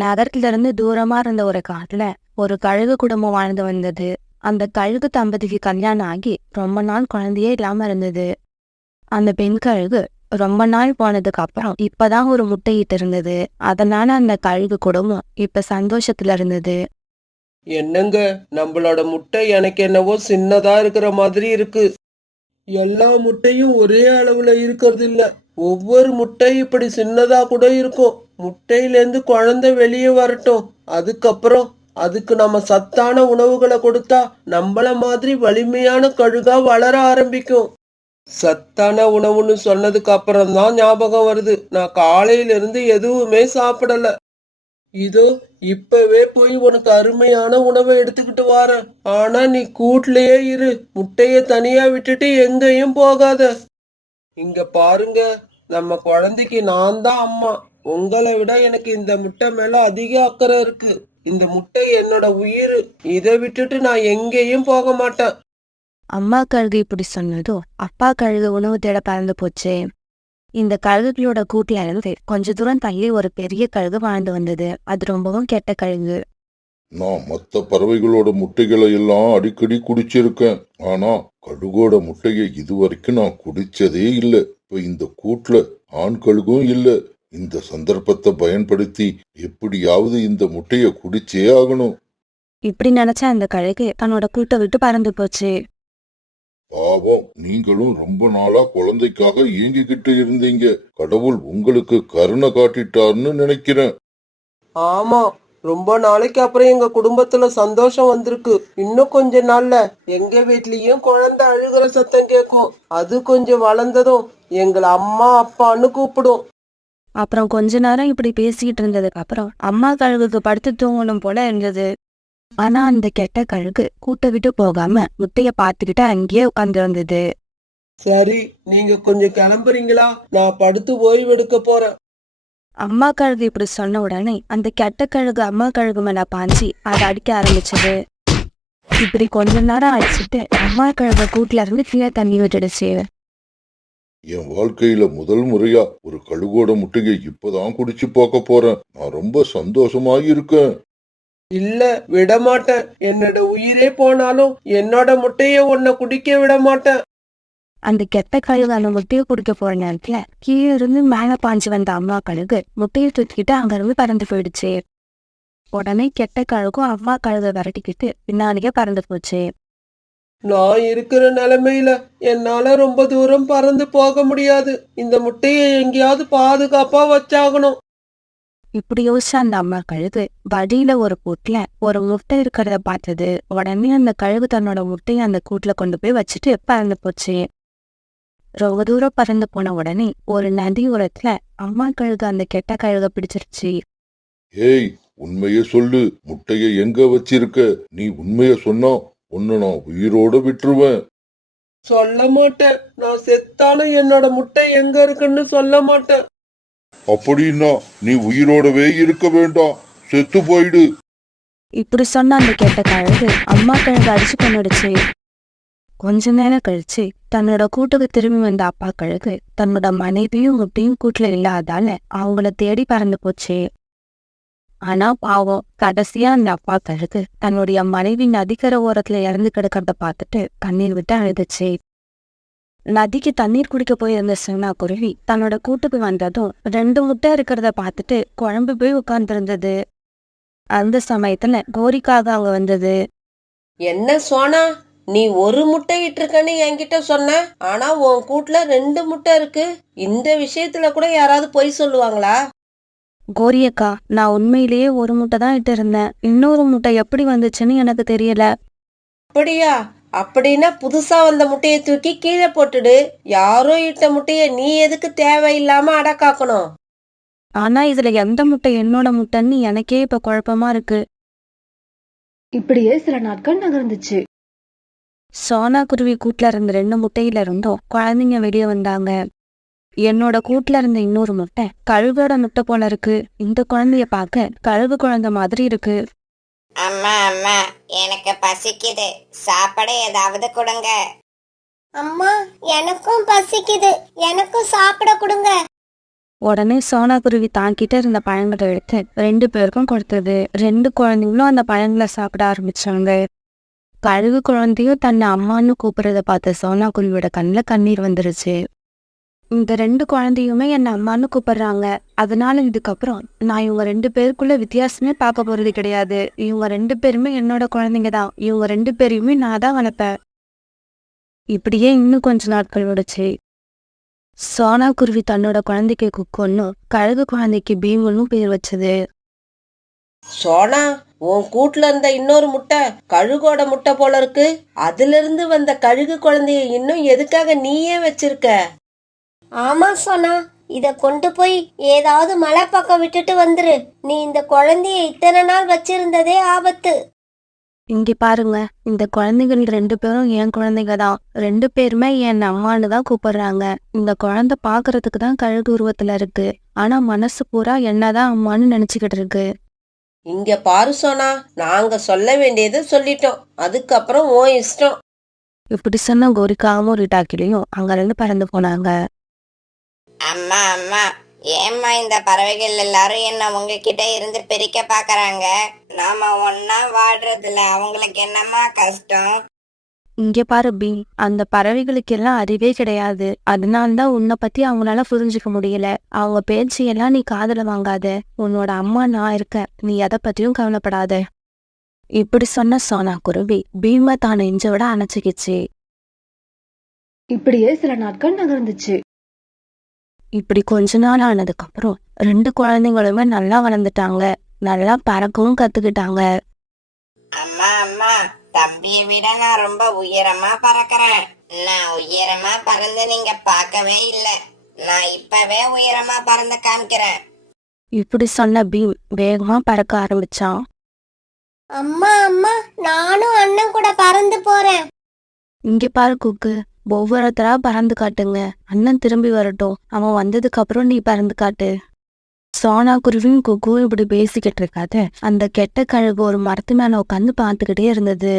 நகரத்துல இருந்து தூரமா இருந்த ஒரு காட்டுல ஒரு கழுகு குடும்பம் வாழ்ந்து வந்தது. அந்த கழுகு தம்பதிக்கு கல்யாணம் ஆகி ரொம்ப நாள் குழந்தையே இல்லாம இருந்தது. அந்த பெண் கழுகு ரொம்ப நாள் போனதுக்கு அப்புறம் இப்பதான் ஒரு முட்டையிட்டு இருந்தது. அதனால அந்த கழுகு குடும்பம் இப்ப சந்தோஷத்துல இருந்தது. என்னங்க, நம்மளோட முட்டை எனக்கு என்னவோ சின்னதா இருக்கிற மாதிரி இருக்கு. எல்லா முட்டையும் ஒரே அளவுல இருக்கிறது இல்ல. ஒவ்வொரு முட்டை இப்படி சின்னதா கூட இருக்கும். முட்டையிலேருந்து குழந்தை வெளியே வரட்டும். அதுக்கப்புறம் அதுக்கு நம்ம சத்தான உணவுகளை கொடுத்தா நம்மள மாதிரி வலிமையான கழுகா வளர ஆரம்பிக்கும். சத்தான உணவுன்னு சொன்னதுக்கு அப்புறம் தான் ஞாபகம் வருது, நான் காலையில இருந்து எதுவுமே சாப்பிடல. இதோ இப்பவே போய் உனக்கு அருமையான உணவை எடுத்துக்கிட்டு வாரேன். ஆனா நீ கூட்லயே இரு, முட்டைய தனியா விட்டுட்டு எங்கேயும் போகாத. இங்க பாருங்க, நம்ம குழந்தைக்கு நான் தான் அம்மா. உங்களை விட எனக்கு இந்த முட்டை மேல அதிக அக்கறை இருக்கு. இந்த முட்டை என்னோட உயிர். இதை விட்டுட்டு நான் எங்கேயும் போக மாட்டேன். அம்மா கழுகு இப்படி சொன்னதும் அப்பா கழுகு உணவு தேட பறந்து போச்சு. இந்த கழுகுகளோட கூட்டில இருந்து கொஞ்ச தூரம் தள்ளி ஒரு பெரிய கழுகு வாழ்ந்து வந்தது. அது ரொம்பவும் கெட்ட கழுகு. நான் மத்த பறவைகளோட முட்டைகளை எல்லாம் அடிக்கடி குடிச்சிருக்கேன். ஆனா கழுகோட முட்டையை இதுவரைக்கும் நான் குடிச்சதே இல்ல. இப்ப இந்த கூட்டுல ஆண் கழுகும் இல்ல. இந்த சந்தர்ப்பத்தை பயன்படுத்தி எப்படியாவது இந்த முட்டைய குடிச்சே ஆகணும். இப்படி நினைச்ச அந்த கழுகு தன்னோட கூட்டை விட்டு பறந்து போச்சு. பாவம், நீங்களும் ரொம்ப நாளா குழந்தைக்காக ஏங்கிக்கிட்டு இருந்தீங்க. கடவுள் உங்களுக்கு கருணை காட்டிட்டார்னு நினைக்கிறேன். ஆமா, ரொம்ப நாளைக்கு அப்புறம் எங்க குடும்பத்துல சந்தோஷம் வந்திருக்கு. இன்னும் கொஞ்ச நாள்ல எங்க வீட்லயும் குழந்தை அழுகிற சத்தம் கேட்கும். அது கொஞ்சம் வளர்ந்ததும் எங்களை அம்மா அப்பான்னு கூப்பிடும். அப்புறம் கொஞ்ச நேரம் இப்படி பேசிட்டு இருந்ததுக்கு அப்புறம் அம்மா கழுகுக்கு படுத்து தூங்கணும் போல இருந்தது. ஆனா அந்த கெட்ட கழுகு கூட்டை விட்டு போகாம முட்டைய பார்த்துக்கிட்டு அங்கேயே உட்கார்ந்து இருந்தது. சரி, நீங்க கொஞ்சம் கிளம்புறீங்களா? நான் படுத்து ஓய்வெடுக்க போறேன். அம்மா கழுகு இப்படி சொன்ன உடனே அந்த கெட்ட கழுகு அம்மா கழுகு மேல பாஞ்சி அதை அடிக்க ஆரம்பிச்சது. இப்படி கொஞ்ச நேரம் அடிச்சுட்டு அம்மா கழுகு கூட்டுல இருந்து கீழே தண்ணி விட்டுடுச்சு. என் வாழ்க்கையில முதல் முறையா ஒரு கழுகோட முட்டையை இப்பதான் குடிச்சு பார்க்க போறேன். நான் ரொம்ப சந்தோஷமாய் இருக்கேன். இல்ல, விட மாட்டேன். என்னோட உயிரே போனாலும் என்னோட முட்டைய உன்னை குடிக்க விட மாட்டேன். அந்த கெட்ட கழுகு அந்த முட்டையை குடிக்க போற நேரத்துல கீழே இருந்து மேல பாஞ்சு வந்த அம்மா கழுகு முட்டையை தூக்கிட்டு அங்க இருந்து பறந்து போயிடுச்சு. உடனே கெட்ட கழுகும் அம்மா கழுகை விரட்டிக்கிட்டு பின்னாடியே பறந்து போச்சு. நான் இருக்கிற நிலைமையில என்னால ரொம்ப தூரம் பறந்து போக முடியாது. இந்த முட்டையை எங்கேயாவது பாதுகாப்பா வச்சாகணும். இப்படி யோசிச்ச அந்த அம்மா கழுகு வழியில ஒரு கூட்டுல ஒரு முட்டை இருக்கிறத பார்த்தது. உடனே அந்த கழுகு தன்னோட முட்டையை அந்த கூட்டுல கொண்டு போய் வச்சுட்டு பறந்து போச்சு. ரொம்ப தூரம் பறந்து போன உடனே ஒரு நதி ஓரத்துல அம்மா கழுகு அந்த கெட்ட கழுகை பிடிச்சிருச்சு. ஏய், உண்மைய சொல்லு. முட்டைய எங்க வச்சிருக்க? நீ உண்மைய சொன்னா உன்னை நான் உயிரோட விட்டுருவேன். சொல்ல மாட்டேன். நான் செத்தாலும் என்னோட முட்டை எங்க இருக்குன்னு சொல்ல மாட்டேன். அப்படின்னா நீ உயிரோடவே இருக்க வேண்டாம், செத்து போயிடு. இப்படி சொன்ன அந்த கெட்ட கழுகு அம்மா கழுகு அடிச்சு கொண்டுடுச்சு. கொஞ்ச நேரம் கழிச்சு தன்னோட கூட்டுக்கு திரும்பி வந்த அப்பா கழுகு தன்னோட மனைவியும் முட்டையும் கூட்டுல இல்லாதால அவங்கள தேடி பறந்து போச்சு. ஆனா பாவம், கடைசியா அந்த அப்பா கழுகு தன்னுடைய மனைவி நதிக்கரை ஓரத்துல இறந்து கிடக்கிறத பார்த்துட்டு கண்ணீர் விட்டு அழுதுச்சு. நதிக்கு தண்ணீர் குடிக்க போயிருந்த சிவனா குருவி தன்னோட கூட்டுக்கு வந்ததும் 2 முட்டை இருக்கிறத பார்த்துட்டு குழம்பு போய் உட்கார்ந்துருந்தது. அந்த சமயத்துல கோரிக்காக அங்க வந்தது. என்ன சோனா, நீ ஒரு முட்டை இட்டிருக்கன்னு என்கிட்ட சொன்ன. ஆனா உன் கூட்டுல 2 முட்டை இருக்கு. இந்த விஷயத்துல கூட யாராவது பொய் சொல்லுவாங்களா? கோரியக்கா, நான் உண்மையிலேயே ஒரு முட்டை தான் இட்டு இருந்தேன். இன்னொரு முட்டை எப்படி வந்துச்சுன்னு எனக்கு தெரியல. அப்படியா? அப்படின்னா புதுசா வந்த முட்டையை தூக்கி கீழே போட்டுடு. யாரோ இட்ட முட்டைய நீ எதுக்கு தேவையில்லாம அடக்காக்கணும்? ஆனா இதுல எந்த முட்டை என்னோட முட்டைன்னு எனக்கே இப்ப குழப்பமா இருக்கு. இப்படியே சில நாட்கள் நகர்ந்துச்சு. சோனா குருவி கூட்டுல இருந்த 2 முட்டையில இருந்தும் குழந்தைங்க வெளியே வந்தாங்க. என்னோட கூட்டுல இருந்த இன்னொரு முட்டை கழுவோட முட்டை போல இருக்கு. இந்த குழந்தைய பார்க்க கழுவு குழந்தை மாதிரி இருக்கு. அம்மா அம்மா, எனக்கு பசிக்குது. சாப்பாடு ஏதாவது கொடுங்க. அம்மா, எனக்கும் பசிக்குது. எனக்கும் சாப்பிட கொடுங்க. உடனே சோனா குருவி தாங்கிட்ட இருந்த பழங்களை எடுத்து 2 பேருக்கும் கொடுத்தது. 2 குழந்தைங்களும் அந்த பழங்களை சாப்பிட ஆரம்பிச்சாங்க. கழுகு குழந்தையும் தன்னை அம்மான்னு கூப்பிடுறத பார்த்த சோனா குருவியோட கண்ணுல கண்ணீர் வந்துருச்சு. இந்த 2 குழந்தையுமே என்னை அம்மான்னு கூப்பிடுறாங்க. அதனால இதுக்கப்புறம் நான் இவங்க 2 பேருக்குள்ள வித்தியாசமே பார்க்க போறது கிடையாது. இவங்க 2 பேருமே என்னோட குழந்தைங்க தான். இவங்க 2 பேரையுமே நான் தான் வளர்ப்பேன். இப்படியே இன்னும் கொஞ்ச நாட்கள் ஓடுச்சு. சோனா குருவி தன்னோட குழந்தைக்கு குக்கோன்னும் கழுகு குழந்தைக்கு பீமுன்னு பேர் வச்சது. சோனா, உன் கூட்டுல இருந்த இன்னொரு முட்டை கழுகோட முட்டை போல இருக்கு. அதுல இருந்து வந்த கழுகு குழந்தைய இன்னும் எதுக்காக நீயே வச்சிருக்க? ஆமா சோனா, இத கொண்டு போய் ஏதாவது மலை பக்கம் விட்டுட்டு வந்துரு. நீ இந்த குழந்தைய இத்தனை நாள் வச்சிருந்ததே ஆபத்து. இங்க பாருங்க, இந்த குழந்தைகள் 2 பேரும் என் குழந்தைங்க தான். 2 பேருமே என் அம்மான்னு தான் கூப்பிடுறாங்க. இந்த குழந்தை பாக்குறதுக்கு தான் கழுகு உருவத்துல இருக்கு. ஆனா மனசு பூரா என்னதான் அம்மான்னு நினைச்சுக்கிட்டு இருக்கு. இங்க பாரு சோனா, நாங்க சொல்ல வேண்டியதை சொல்லிட்டோம். அதுக்கப்புறம் உன் இஷ்டம். இப்படி சொன்ன கோரிக்காவும் ரிட்டாக்கிலையும் அங்கிருந்து பறந்து போனாங்க. அம்மா அம்மா, ஏம்மா இந்த பறவைகள் எல்லாரும் என்ன உங்ககிட்ட இருந்து பிரிக்க பாக்குறாங்க? நாம ஒன்னா வாடுறதுல அவங்களுக்கு என்னம்மா கஷ்டம்? இங்க பாரு பீ, அந்த பறவைகளுக்கு எல்லாம் அறிவே கிடையாது. அதனால்தான் உன்னை பத்தி அவங்களால புரிஞ்சுக்க முடியல. அவங்க பேச்சையெல்லாம் நீ காதுல வாங்காத. உன்னோட அம்மா நான் இருக்கேன். நீ எதை பத்தியும் கவலைப்படாத. இப்படி சொன்ன சோனா குருவி பீமை தான் நெஞ்சோட அணைச்சிக்கிச்சு. இப்படியே சில நாட்கள் நகர்ந்துச்சு. இப்படி கொஞ்ச நாள் ஆனதுக்கு அப்புறம் 2 குழந்தைங்களுமே நல்லா வளர்ந்துட்டாங்க. நல்லா பறக்கவும் கத்துக்கிட்டாங்க. அம்மா அம்மா, தம்பியை விட நான் ரொம்ப உயரமா பறக்கிறேன். நான் உயரமா பறந்து நீங்க பார்க்கவே இல்லை. நான் இப்பவே உயரமா பறந்து காமிக்கிறேன். இப்படி சொன்ன பீம் வேகமா பறக்க ஆரம்பிச்சான். அம்மா அம்மா, நானும் அண்ணன் கூட பறந்து போறேன். இங்க பாரு குக்கு, ஒவ்வொருத்தரா பறந்து காட்டுங்க. அண்ணன் திரும்பி வரட்டும். அவன் வந்ததுக்கு அப்புறம் நீ பறந்து காட்டு. சோனா குருவியும் குக்கும் இப்படி பேசிக்கிட்டு இருக்காத அந்த கெட்ட கழுகு ஒரு மரத்து மேல உட்காந்து பார்த்துக்கிட்டே இருந்தது.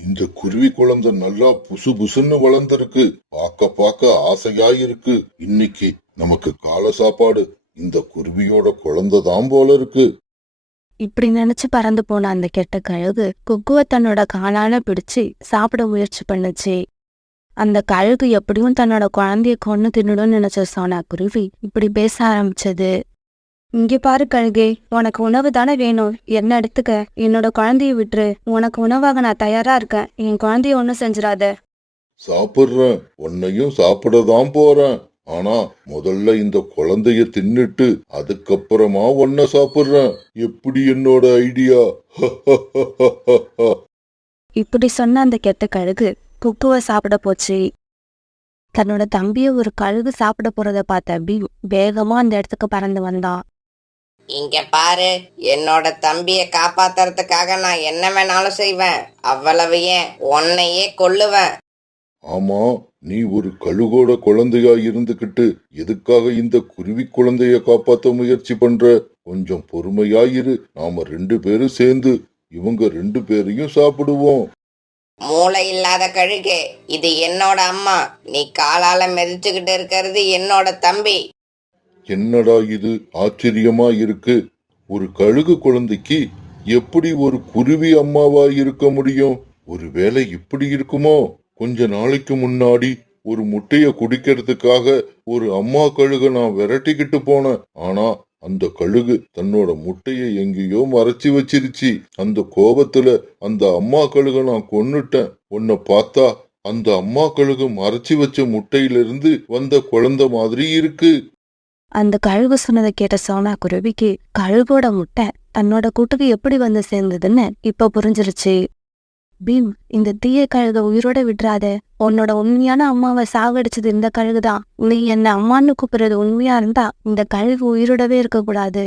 இந்த குருவி குழந்தை நல்லா புசு புசுன்னு வளர்ந்திருக்கு. பார்க்க பார்க்க ஆசையா இருக்கு. இன்னைக்கு நமக்கு காலை சாப்பாடு இந்த குருவியோட குழந்தை தான் போல இருக்கு. இப்படி நினைச்சு பறந்து போன அந்த கெட்ட கழுகு குக்குவை தன்னோட காலால பிடிச்சு சாப்பிட முயற்சி பண்ணுச்சு. அந்த கழுகு எப்படியும் தன்னோட குழந்தைய கொன்னு தின்னுடும் நினைச்ச சோனா குருவி இப்படி பேச ஆரம்பிச்சது. இங்க பாரு கழுகே, உனக்கு உணவு தானே வேணும். என்ன எடுத்துக்க. என்னோட குழந்தைய விட்டுரு. உனக்கு உணவாக நான் தயாரா இருக்கேன். என் குழந்தைய ஒன்னும் செஞ்சிடாத. சாப்பிடுறேன், உன்னையும் சாப்பிடதான் போறேன். ஆனா முதல்ல இந்த குழந்தைய தின்னுட்டு அதுக்கப்புறமா ஒன்ன சாப்பிடுறேன். எப்படி என்னோட ஐடியா? இப்படி சொன்ன அந்த கெட்ட கழுகு குக்குவை சாப்பிட போச்சு. தன்னோட தம்பிய ஒரு கழுகு சாப்பிட போறத பார்த்த பீம் வேகமா அந்த இடத்துக்கு பறந்து வந்தான். இங்க பாரு, என்னோட தம்பிய காப்பாத்துறதுக்காக நான் என்ன வேணாலும் செய்வேன். அவ்வளவு ஏன், உன்னையே கொல்லுவேன். ஆமா, நீ ஒரு கழுகோட குழந்தையா இருந்துகிட்டு எதுக்காக இந்த குருவி குழந்தைய காப்பாத்த முயற்சி பண்ற? கொஞ்சம் பொறுமையாயிரு. நாம 2 பேரும் சேர்ந்து இவங்க 2 பேரையும் சாப்பிடுவோம். மூளை இல்லாத கழுகு, இது என்னோட அம்மா. நீ காலால மிதிச்சுக்கிட்டு இருக்கிறது என்னோட தம்பி. என்னடா இது ஆச்சரியமா இருக்கு. ஒரு கழுகு குழந்தைக்கு எப்படி ஒரு குருவி அம்மாவா இருக்க முடியும்? ஒருவேளை இப்படி இருக்குமோ? கொஞ்ச நாளைக்கு முன்னாடி ஒரு முட்டைய குடிக்கிறதுக்காக ஒரு அம்மா கழுக நான் விரட்டிக்கிட்டு போனேன். ஆனா அந்த கழுகு தன்னோட முட்டைய எங்கேயோ மறைச்சு வச்சிருச்சு. அந்த கோபத்துல அந்த அம்மா கழுக நான் கொன்னுட்டேன். உன்னை பார்த்தா அந்த அம்மா கழுகு மறைச்சு வச்ச முட்டையிலிருந்து வந்த குழந்தை மாதிரி இருக்கு. அந்த கழுகு சொன்னதை கேட்ட சோனா குருவிக்கு கழுகோட முட்டை தன்னோட கூட்டுக்கு எப்படி வந்து சேர்ந்ததுன்னு இப்ப புரிஞ்சிருச்சு. பீம், இந்த தீய கழுக உயிரோட விட்டுறாத. உன்னோட உண்மையான அம்மாவை சாகடிச்சது இந்த கழுகுதான். நீ என்ன அம்மான்னு கூப்பிடுறது உண்மையா இருந்தா இந்த கழுகு உயிரோடவே இருக்கக்கூடாது.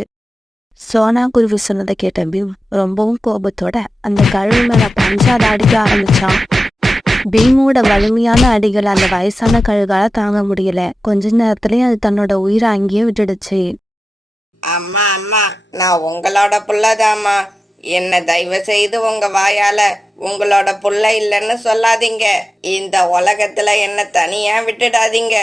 சோனா குருவி சொன்னதை கேட்ட பீம் ரொம்பவும் கோபத்தோட அந்த கழுகு மேல பஞ்சாத அடிக்க ஆரம்பிச்சான். பீமோட வலிமையான அடிகள் அந்த வயசான கழுகால தாங்க முடியல. கொஞ்ச நேரத்திலேயே அது தன்னோட உயிரை அங்கேயே விட்டுடுச்சு. அம்மா அம்மா, நான் உங்களோட புள்ளதாம்மா. என்ன தயவு செய்து உங்க வாயால உங்களோட புள்ள இல்லைன்னு சொல்லாதீங்க. இந்த உலகத்துல என்ன தனியா விட்டுடாதீங்க.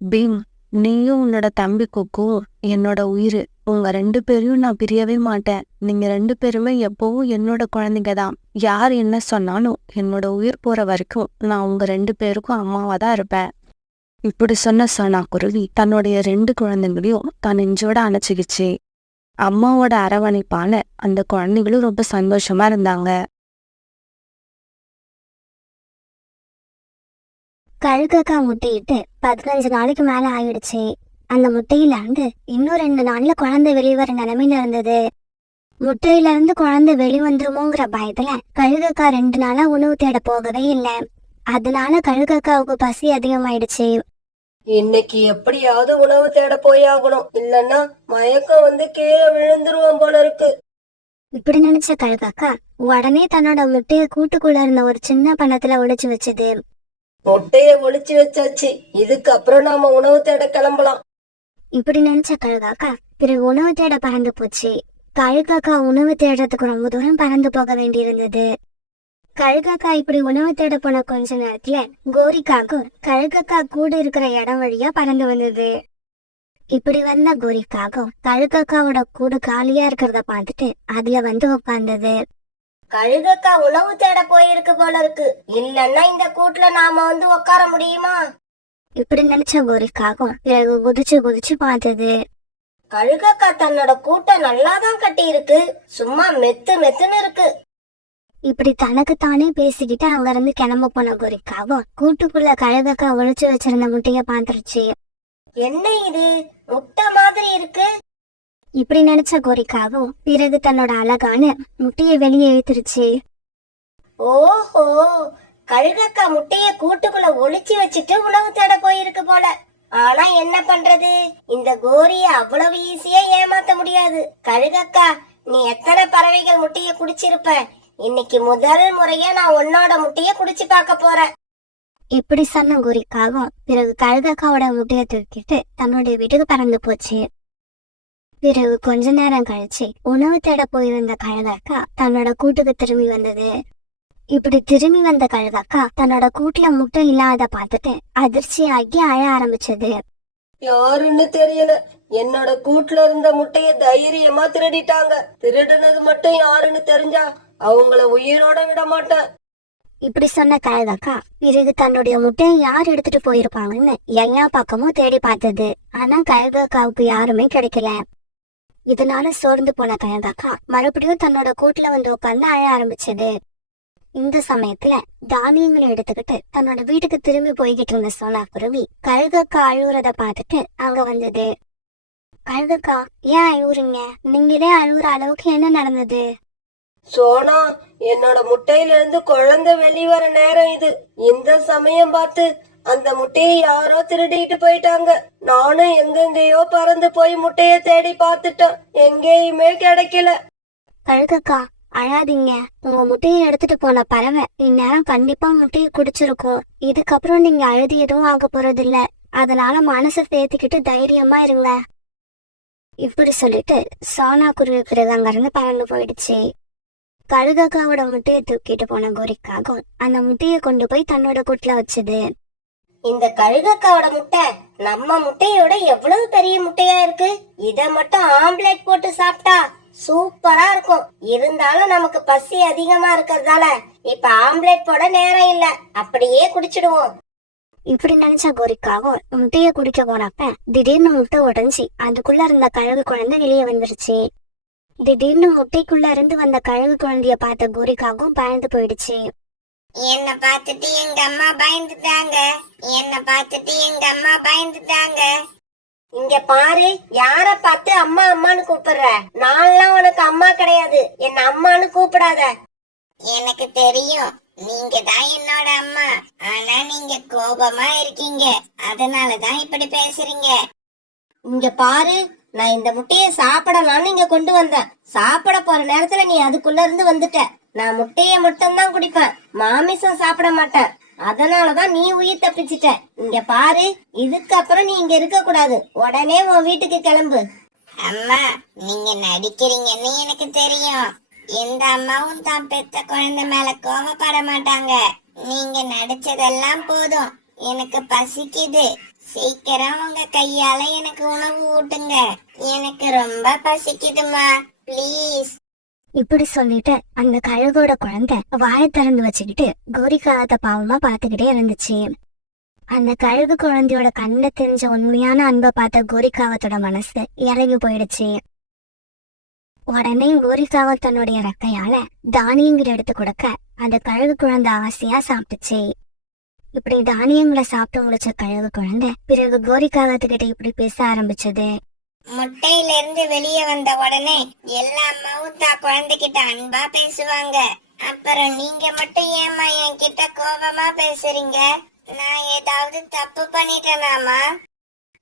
பீம், நீயும் உன்னோட தம்பி கொக்கும் என்னோட உயிர். உங்க 2 பேரையும் நான் பிரியவே மாட்டேன். நீங்க 2 பேருமே எப்பவும் என்னோட குழந்தைங்க தான். யார் என்ன சொன்னாலும் என்னோட உயிர் போற வரைக்கும் நான் உங்க 2 பேருக்கும் அம்மாவா தான் இருப்பேன். இப்படி சொன்ன சோனா குருவி தன்னுடைய 2 குழந்தைங்களையும் தன் நெஞ்சோட அணைச்சிக்கிச்சு. அம்மாவோட அரவணைப்பால அந்த குழந்தைகளும் ரொம்ப சந்தோஷமா இருந்தாங்க. கழுகக்கா முட்டையிட்டு 15 நாளைக்கு மேல ஆயிடுச்சு. அந்த முட்டையில இருந்து இன்னும் 2 நாள்ல குழந்தை வெளிவர நிலைமையில இருந்தது. முட்டையில இருந்து குழந்தை வெளிவந்துருமோங்கிற பயத்துல கழுகக்கா 2 நாளா உணவு தேட போகவே இல்லை. அதனால கழுகக்காவுக்கு பசி அதிகமாயிடுச்சு. இன்னைக்கு எப்படியாவது உணவு தேட போயாகணும், இல்லன்னா மயக்கம் வந்து கீழே விழுந்துருவோம் போல இருக்கு. இப்படி நினைச்ச கழுகக்கா உடனே தன்னோட முட்டைய கூட்டுக்குள்ள இருந்த ஒரு சின்ன பணத்துல ஒளிச்சு வச்சது. முட்டைய ஒளிச்சு வச்சாச்சு, இதுக்கப்புறம் நாம உணவு தேட கிளம்பலாம். இப்படி நினைச்ச கழுகாக்கா பிறகு உணவு தேட பறந்து போச்சு. கழுகாக்கா உணவு தேடுறதுக்கு ரொம்ப தூரம் பறந்து போக வேண்டியிருந்தது. கழுகாக்கா இப்படி உணவு தேட போன கொஞ்ச நேரத்துல கோரிக்காகும் கழுகாக்கா கூடு இருக்கிற இடம் வழியா பறந்து வந்தது. இப்படி வந்த கோரிக்காகும் கழுகாக்காவோட கூடு காலியா இருக்கிறத பார்த்துட்டு அதுல வந்து உட்கார்ந்தது. கழுகக்கா உணவு தேட போயிருக்கு போல இருக்கு, இல்லன்னா இந்த கூட்டுல நாம வந்து உட்கார முடியுமா? இப்படி நினைச்ச கோரிக்காகும் பிறகு குதிச்சு குதிச்சு பார்த்தது. கழுகக்கா தன்னோட கூட்டை நல்லாதான் கட்டி இருக்கு, சும்மா மெத்து மெத்துன்னு இருக்கு. இப்படி தனக்கு தானே பேசிக்கிட்டு அங்க இருந்து கிளம்ப போன கோரிக்காகும் கூட்டுக்குள்ள கழுகக்கா ஒளிச்சு வச்சிருந்த முட்டைய பாத்துருச்சு. என்ன இது, முட்டை மாதிரி இருக்கு? இப்படி நினைச்ச கோரிக்காகும் பிறகு தன்னோட அழகான முட்டைய வெளியே இழுத்துருச்சு. ஓஹோ, கழுகக்கா முட்டைய கூட்டுக்குள்ள ஒளிச்சு வச்சுட்டு உணவு தேட போயிருக்கு போல. ஆனா என்ன பண்றது, இந்த கோரிய அவ்வளவு ஈஸியா ஏமாத்த முடியாது. கழுகக்கா, நீ எத்தனை பறவைகள் முட்டைய குடிச்சிருப்ப, இன்னைக்கு முதல் முறையா நான் உன்னோட முட்டைய குடிச்சு பார்க்க போறேன். இப்படி சொன்ன கோரிக்காகும் பிறகு கழுகக்காவோட முட்டைய தூக்கிட்டு தன்னுடைய வீட்டுக்கு பறந்து போச்சு. பிறகு கொஞ்ச நேரம் கழிச்சு உணவு தேட போயிருந்த கழுகக்கா தன்னோட கூட்டுக்கு திரும்பி வந்தது. இப்படி திரும்பி வந்த கழுகக்கா தன்னோட கூட்டுல முட்டை இல்லாத பார்த்துட்டு அதிர்ச்சியாகி அழ ஆரம்பிச்சது. யாருன்னு தெரியல, என்னோட கூட்டுல இருந்த முட்டைய தைரியமா திருடிட்டாங்க. திருடுனது மட்டும் யாருன்னு தெரிஞ்சா அவங்கள உயிரோட விட மாட்டேன். இப்படி சொன்ன கழுகக்கா பிறகு தன்னுடைய முட்டையை யார் எடுத்துட்டு போயிருப்பாங்கன்னு எல்லா பக்கமும் தேடி பார்த்தது. ஆனா கழுகக்காவுக்கு யாருமே கிடைக்கல. இதனால சோர்ந்து போன கழுகக்கா மறுபடியும் தன்னோட கூட்டுல வந்து உட்கார்ந்து அழ ஆரம்பிச்சது. இந்த சமயத்துல தானியங்களை எடுத்துக்கிட்டு தன்னோட வீட்டுக்கு திரும்பி போய்கிட்டு இருந்த சோனா குருவி கழுகக்கா அழுகுறத பார்த்துட்டு அங்க வந்தது. கழுகக்கா, ஏன் அழுகுறீங்க? நீங்களே அழுகுற அளவுக்கு என்ன நடந்தது? சோனா, என்னோட முட்டையில இருந்து குழந்தை வெளிவர நேரம் இது. இந்த சமயம் பார்த்து அந்த முட்டையை யாரோ திருடிட்டு போயிட்டாங்க. நானும் எங்கெங்கயோ பறந்து போய் முட்டைய தேடி பார்த்துட்டேன், எங்கேயுமே கிடைக்கல. கழுகக்கா, அழாதீங்க. உங்க முட்டையை எடுத்துட்டு போன பறவை இந்நேரம் கண்டிப்பா முட்டையை குடிச்சிருக்கும். இதுக்கப்புறம் நீங்க அழுது எதுவும் ஆக போறது இல்ல. அதனால மனசை தேத்திக்கிட்டு தைரியமா இருங்க. இப்படி சொல்லிட்டு சோனா குருவி பிறகு அங்க இருந்து பறந்து போயிடுச்சு. கழுகக்காவோட முட்டையை தூக்கிட்டு போன கோரிக்காகும் அந்த முட்டையை கொண்டு போய் தன்னோட கூட்டுல வச்சது. இந்த கழுகக்காவோட முட்டை நம்ம முட்டையோட எவ்வளவு பெரிய முட்டையா இருக்கு. இத மட்டும் ஆம்லெட் போட்டு சாப்பிட்டா சூப்பரா இருக்கும். இருந்தாலும் நமக்கு பசி அதிகமா இருக்கிறதால இப்ப ஆம்லெட் போட நேரம் இல்ல, அப்படியே குடிச்சிடுவோம். இப்படி நினைச்ச கோரிக்காவும் முட்டைய குடிக்க போனப்ப திடீர்னு முட்டை உடைஞ்சி அதுக்குள்ள இருந்த கழுகு குழந்தை வெளியே வந்துருச்சு. திடீர்னு முட்டைக்குள்ள இருந்து வந்த கழுகு குழந்தைய பார்த்த கோரிக்காவும் பயந்து போயிடுச்சு. என்ன பார்த்துட்டு எங்க அம்மா பயந்துட்டாங்க, என்ன பார்த்துட்டு எங்க அம்மா பயந்துட்டாங்க. இங்க பாரு, யார பார்த்து அம்மா அம்மான்னு கூப்பிடுற? நான்லாம் உனக்கு அம்மா கிடையாது, என்ன அம்மான்னு கூப்பிடாத. எனக்கு தெரியும் நீங்க தான் என்னோட அம்மா, ஆனா நீங்க கோபமா இருக்கீங்க, அதனாலதான் இப்படி பேசுறீங்க. இங்க பாரு, நான் இந்த முட்டைய சாப்பிடலாம்னு இங்க கொண்டு வந்தேன். சாப்பிட போற நேரத்துல நீ அதுக்குள்ள இருந்து வந்துட்ட. நான் முட்டைய மட்டும் தான் குடிப்பேன், மாமிசம் சாப்பிட மாட்டேன். அதனாலதான் நீ உயிர் தப்பிச்சிட்ட. இங்க பாரு, இதுக்கப்புறம் நீ இங்க இருக்க கூடாது. உடனே உன் வீட்டுக்கு கிளம்பு. அம்மா, நீங்க நடிக்கிறீங்கன்னு எனக்கு தெரியும். எந்த அம்மாவும் தான் பெத்த குழந்தை மேல கோபப்பட மாட்டாங்க. நீங்க நடிச்சதெல்லாம் போதும், எனக்கு பசிக்குது, சீக்கிரம் உங்க கையால எனக்கு உணவு ஊட்டுங்க. எனக்கு ரொம்ப பசிக்குதுமா, ப்ளீஸ். இப்படி சொல்லிட்டு அந்த கழுகோட குழந்தை வாயை திறந்து வச்சுக்கிட்டு கோரிக்காகத்த பாவமா பாத்துக்கிட்டே இருந்துச்சு. அந்த கழுகு குழந்தையோட கண்ண தெரிஞ்ச உண்மையான அன்பை பார்த்த கோரிக்காவத்தோட மனசு இறங்கி போயிடுச்சு. உடனே கோரிக்காவத் தன்னுடைய ரெக்கையால தானியங்களை எடுத்து கொடுக்க அந்த கழுகு குழந்தை ஆசையா சாப்பிட்டுச்சு. இப்படி தானியங்களை சாப்பிட்டு முடிச்ச கழுகு குழந்தை பிறகு கோரிக்காகத்துக்கிட்ட இப்படி பேச ஆரம்பிச்சது. முட்டையில இருந்து வெளியே வந்த உடனே எல்லா அம்மாவும் தான் குழந்தைகிட்ட அன்பா பேசுவாங்க. அப்புறம் நீங்க மட்டும் ஏமா என்கிட்ட கோபமா பேசுறீங்க? நான் ஏதாவது தப்பு பண்ணிட்டேனாமா?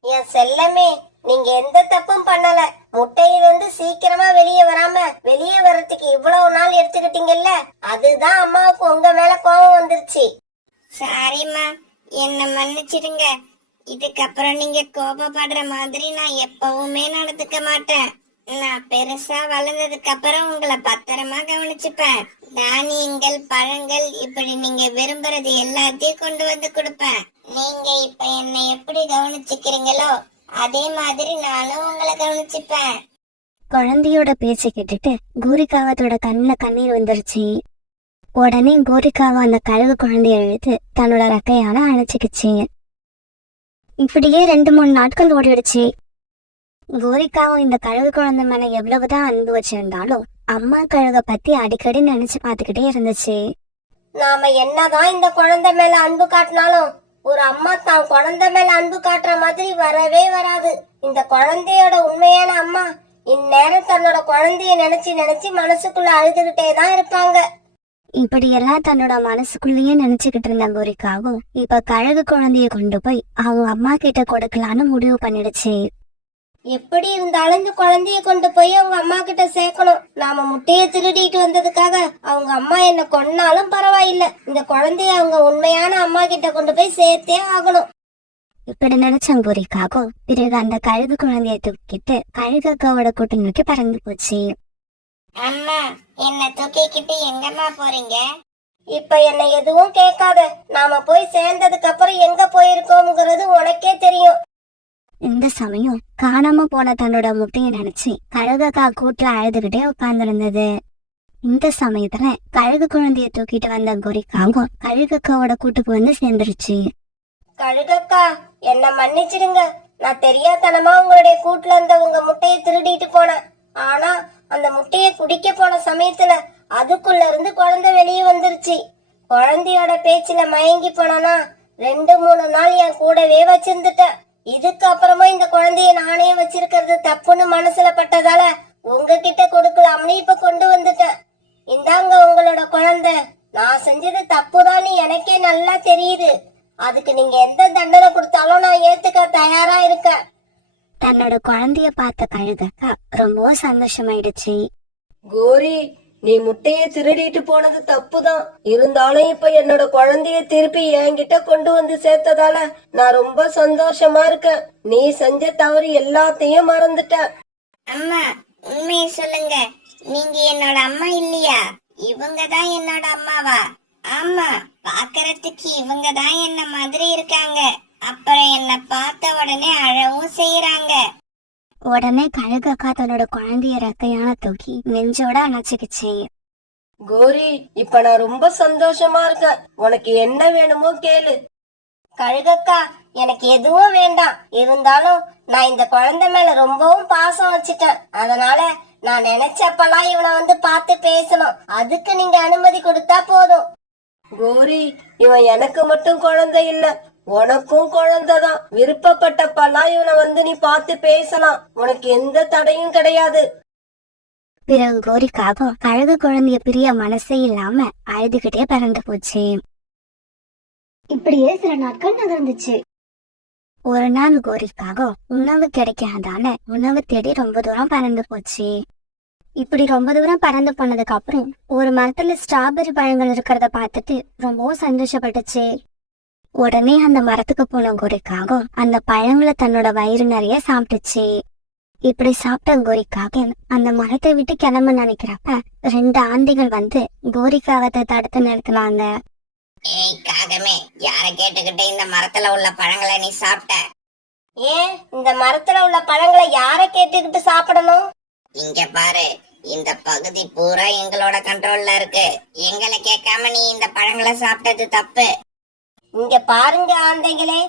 என் செல்லமே, நீங்க எந்த தப்பும் பண்ணல. முட்டையிலிருந்து சீக்கிரமா வெளியே வராம வெளியே வர்றதுக்கு இவ்வளவு நாள் எடுத்துக்கிட்டீங்கல்ல, அதுதான் அம்மாவுக்கு உங்க மேல கோபம் வந்துருச்சு. சாரிம்மா, என்ன மன்னிச்சிடுங்க. இதுக்கப்புறம் நீங்க கோபப்படுற மாதிரி நான் எப்பவுமே நடந்துக்க மாட்டேன். நான் பெருசா வளர்ந்ததுக்கு அப்புறம் உங்களை பத்திரமா கவனிச்சுப்பேன். தானியங்கள், பழங்கள், இப்படி நீங்க விரும்புறது எல்லாத்தையும் கொண்டு வந்து கொடுப்பேன். நீங்க இப்ப என்னை எப்படி கவனிச்சுக்கிறீங்களோ அதே மாதிரி நானும் உங்களை கவனிச்சுப்பேன். குழந்தையோட பேச்சை கேட்டுட்டு கோரிக்காவத்தோட கண்ணுல கண்ணீர் வந்துருச்சு. உடனே கோரிக்காவ அந்த கழுகு குழந்தைய இழுத்து தன்னோட ரெக்கையால அணைச்சிக்கிச்சு. இப்படியே 2-3 நாட்கள் ஓடிடுச்சு. கோரிக்காவும் இந்த கழுகு குழந்தை மேல எவ்வளவுதான் அன்பு வச்சிருந்தாலும் அம்மா கழுக பத்தி அடிக்கடி நினைச்சு பாத்துக்கிட்டே இருந்துச்சு. நாம என்னதான் இந்த குழந்தை மேல அன்பு காட்டினாலும் ஒரு அம்மா தான் குழந்தை மேல அன்பு காட்டுற மாதிரி வரவே வராது. இந்த குழந்தையோட உண்மையான அம்மா இந்நேரம் தன்னோட குழந்தைய நினைச்சு நினைச்சு மனசுக்குள்ள அழுதுகிட்டே தான் இருப்பாங்க. இப்படி எல்லாம் தன்னோட மனசுக்குள்ளேயே நினைச்சுக்கிட்டு இருந்த கோரிக்காவும் இப்ப கழுகு குழந்தைய கொண்டு போய் அவங்க அம்மா கிட்ட கொடுக்கலான்னு முடிவு பண்ணிடுச்சு. எப்படி இருந்தாலும் இந்த குழந்தைய கொண்டு போய் அவங்க அம்மா கிட்ட சேர்க்கணும். நாம முட்டைய திருடிட்டு வந்ததுக்காக அவங்க அம்மா என்ன கொன்னாலும் பரவாயில்ல, இந்த குழந்தைய அவங்க உண்மையான அம்மா கிட்ட கொண்டு போய் சேர்த்தே ஆகணும். இப்படி நினைச்ச கோரிக்காவும் பிறகு அந்த கழுகு குழந்தைய தூக்கிட்டு கழுகக்காவோட கூட்டு நோக்கி பறந்து போச்சு. அம்மா, என்ன தூக்கிக்கிட்டு எங்கம்மா போறீங்க? இப்ப என்ன எதுவும் கேட்காத. நாம போய் சேர்ந்ததுக்கு அப்புறம் எங்க போயிருக்கோம்ங்கிறது உனக்கே தெரியும். இந்த சமயம் காணாம போன தன்னோட முட்டைய நினைச்சு கழுகக்கா கூட்டுல அழுதுகிட்டே உட்கார்ந்துருந்தது. இந்த சமயத்துல கழுகு குழந்தைய தூக்கிட்டு வந்த கோரிக்காவும் கழுகக்காவோட கூட்டுக்கு வந்து சேர்ந்துருச்சு. கழுகக்கா, என்ன மன்னிச்சிடுங்க. நான் தெரியாதனமா உங்களுடைய கூட்டுல இருந்த உங்க முட்டையை திருடிட்டு போனேன். ஆனா அந்த முட்டைய குடிக்க போன சமயத்துல அதுக்குள்ள இருந்து குழந்தை வெளியே வந்துருச்சு. குழந்தையோட பேச்சுல மயங்கி போனானா 2-3 நாள் என் கூடவே வச்சிருந்துட்டேன். இதுக்கு அப்புறமா இந்த குழந்தைய நானே வச்சிருக்கிறது தப்புன்னு மனசுல பட்டதால உங்ககிட்ட கொடுக்கலாம்னு இப்ப கொண்டு வந்துட்டேன். இந்தாங்க உங்களோட குழந்தை. நான் செஞ்சது தப்புதான்னு எனக்கே நல்லா தெரியுது. அதுக்கு நீங்க எந்த தண்டனை கொடுத்தாலும் நான் ஏத்துக்க தயாரா இருக்கேன். தன்னோட குழந்தைய பார்த்த கழுகக்கா ரொம்ப சந்தோஷமாயிடுச்சு. கோரி, நீ முட்டைய திருடிட்டு போனது தப்புதான். இருந்தாலும் இப்ப என்னோட குழந்தைய திருப்பி என்கிட்ட கொண்டு வந்து சேர்த்ததால நான் ரொம்ப சந்தோஷமா இருக்கேன். நீ செஞ்ச தவறு எல்லாத்தையும் மறந்துட்ட. அம்மா, உண்மையை சொல்லுங்க. நீங்க என்னோட அம்மா இல்லையா? இவங்க தான் என்னோட அம்மாவா? ஆமா, பாக்குறதுக்கு இவங்க தான் என்ன மாதிரி இருக்காங்க. அப்புறம் என்ன பார்த்த உடனே அழவும் செய்யறாங்க. உடனே கழுகக்கா தன்னோட குழந்தைய ரெக்கையான தூக்கி நெஞ்சோட அணைச்சுக்கிச்சு. கோரி, இப்ப நான் ரொம்ப சந்தோஷமா இருக்கேன். உனக்கு என்ன வேணுமோ கேளு. கழுகக்கா, எனக்கு எதுவும் வேண்டாம். இருந்தாலும் நான் இந்த குழந்தை மேல ரொம்பவும் பாசம் வச்சுட்டேன். அதனால நான் நினைச்சப்பெல்லாம் இவனை வந்து பார்த்து பேசணும். அதுக்கு நீங்க அனுமதி கொடுத்தா போதும். கோரி, இவன் எனக்கு மட்டும் குழந்தை இல்ல, உனக்கும் குழந்தைதான். விருப்பப்பட்டப்பெல்லாம் இவனை வந்து நீ பார்த்து பேசலாம். உனக்கு எந்த தடையும் கிடையாது. பிறகு கோரிக்காகவும் கழுகு குழந்தைய பிரிய மனசே இல்லாம அழுதுகிட்டே பறந்து போச்சு. இப்படியே சில நாட்கள் நகர்ந்துச்சு. ஒரு நாள் கோரிக்காகவும் உணவு கிடைக்காதால உணவு தேடி ரொம்ப தூரம் பறந்து போச்சு. இப்படி ரொம்ப தூரம் பறந்து போனதுக்கு அப்புறம் ஒரு மரத்துல ஸ்ட்ராபெரி பழங்கள் இருக்கிறத பார்த்துட்டு ரொம்பவும் சந்தோஷப்பட்டுச்சு. உடனே அந்த மரத்துக்கு போன கோரிக்காகவும் அந்த பழங்களை தன்னோட வயிறு நிறைய சாப்பிட்டுச்சு. இப்படி சாப்பிட்ட கோரிக்காக அந்த மரத்தை விட்டு கிளம்ப நினைக்கிறப்ப 2 ஆந்தைகள் வந்து கோரிக்காகத்தை தடுத்து நிறுத்தினாங்க. ஏய் காகமே, யார கேட்டுக்கிட்டு இந்த மரத்துல உள்ள பழங்களை நீ சாப்பிட்ட? ஏன் இந்த மரத்துல உள்ள பழங்களை யார கேட்டுக்கிட்டு சாப்பிடணும்? இங்க பாரு, இந்த பகுதி பூரா எங்களோட கண்ட்ரோல்ல இருக்கு. எங்களை கேட்காம நீ இந்த பழங்களை சாப்பிட்டது தப்பு. இங்க பாருங்க ஆந்தைகளே,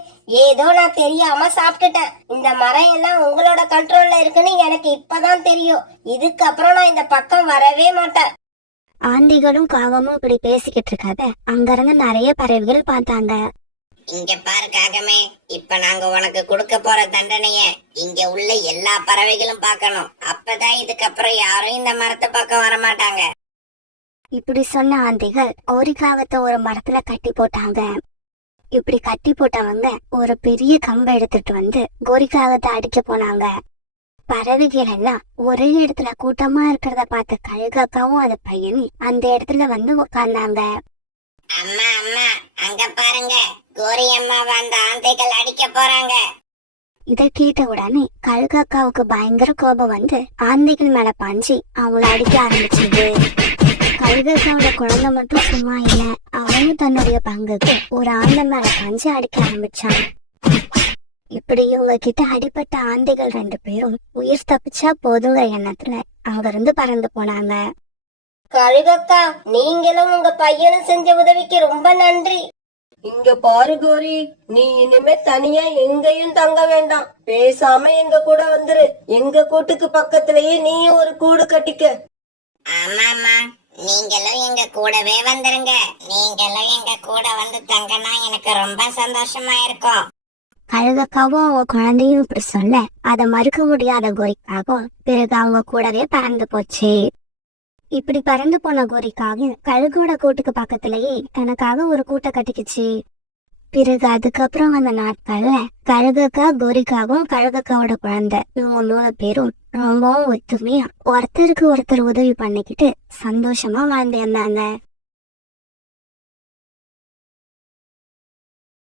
ஏதோ நான் தெரியாம சாப்பிட்டுட்டேன். இந்த மரம் எல்லாம் உங்களோட கண்ட்ரோல்ல இருக்குன்னு எனக்கு இப்பதான் தெரியும். இதுக்கப்புறம் நான் இந்த பக்கம் வரவே மாட்டேன். ஆந்தைகளும் காகமும் இப்படி பேசிக்கிட்டு இருக்காத அங்கிருந்து நிறைய பறவைகள் பார்த்தாங்க. இங்க பாரு காகமே, இப்ப நாங்க உனக்கு கொடுக்க போற தண்டனைய இங்க உள்ள எல்லா பறவைகளும் பார்க்கணும். அப்பதான் இதுக்கப்புறம் யாரும் இந்த மரத்தை பக்கம் வர மாட்டாங்க. இப்படி சொன்ன ஆந்தைகள் ஒரு காகத்தை ஒரு மரத்துல கட்டி போட்டாங்க. இப்படி கட்டி போட்டவங்க ஒரு பெரிய கம்பை எடுத்துட்டு வந்து கோரிக்காகத்தை அடிக்க போனாங்க. பறவைகள் எல்லாம் ஒரே இடத்துல கூட்டமா இருக்கிறத பார்த்த கழுகாக்காவும் அது பையனும் அந்த இடத்துல வந்து உட்கார்ந்தாங்க. அம்மா அம்மா, அங்க பாருங்க, கோரி அம்மாவை அந்த ஆந்தைகள் அடிக்க போறாங்க. இதை கேட்ட உடனே கழுகாக்காவுக்கு பயங்கர கோபம் வந்து ஆந்தைகள் மேல பாஞ்சு அவங்கள அடிக்க ஆரம்பிச்சது. கழுகாக்காவோட குழந்தை மட்டும் சும்மா இல்ல, அவனும் தன்னுடைய பங்குக்கு ஒரு ஆந்தை மேல பாஞ்சு அடிக்க ஆரம்பிச்சான். இப்படி இவங்க கிட்ட அடிப்பட்ட ஆந்தைகள் 2 பேரும் உயிர் தப்பிச்சா போதுங்கிற எண்ணத்துல அங்கிருந்து பறந்து போனாங்க. கழுகக்கா, நீங்களும் உங்க பையனும் செஞ்ச உதவிக்கு ரொம்ப நன்றி. இங்க பாரு கோரி, நீ இனிமே தனியா எங்கேயும் தங்க வேண்டாம். பேசாம எங்க கூட வந்துரு. எங்க கூட்டுக்கு பக்கத்திலேயே நீயும் ஒரு கூடு கட்டிக்க. ஆமாமா, நீங்களும் எங்க கூடவே வந்துருங்க. நீங்களும் எங்க கூட வந்து தங்கினா எனக்கு ரொம்ப சந்தோஷமா இருக்கும். கழுகக்காவும் அவங்க குழந்தையும் இப்படி சொல்ல அதை மறுக்க முடியாத கோரிக்காகவும் பிறகு அவங்க கூடவே பறந்து போச்சு. இப்படி பறந்து போன கோரிக்காகவும் கழுகோட கூட்டுக்கு பக்கத்திலேயே தனக்காக ஒரு கூட்டை கட்டிக்குச்சு. பிறகு அதுக்கப்புறம் அந்த நாட்கள்ல கழுகக்கா, கோரிக்காகவும் கழுகக்காவோட குழந்தை இவங்க 3 பேரும் ரொம்பவும் ஒத்துமையா ஒருத்தருக்கு ஒருத்தர் உதவி பண்ணிக்கிட்டு சந்தோஷமா வாழ்ந்து இருந்தாங்க.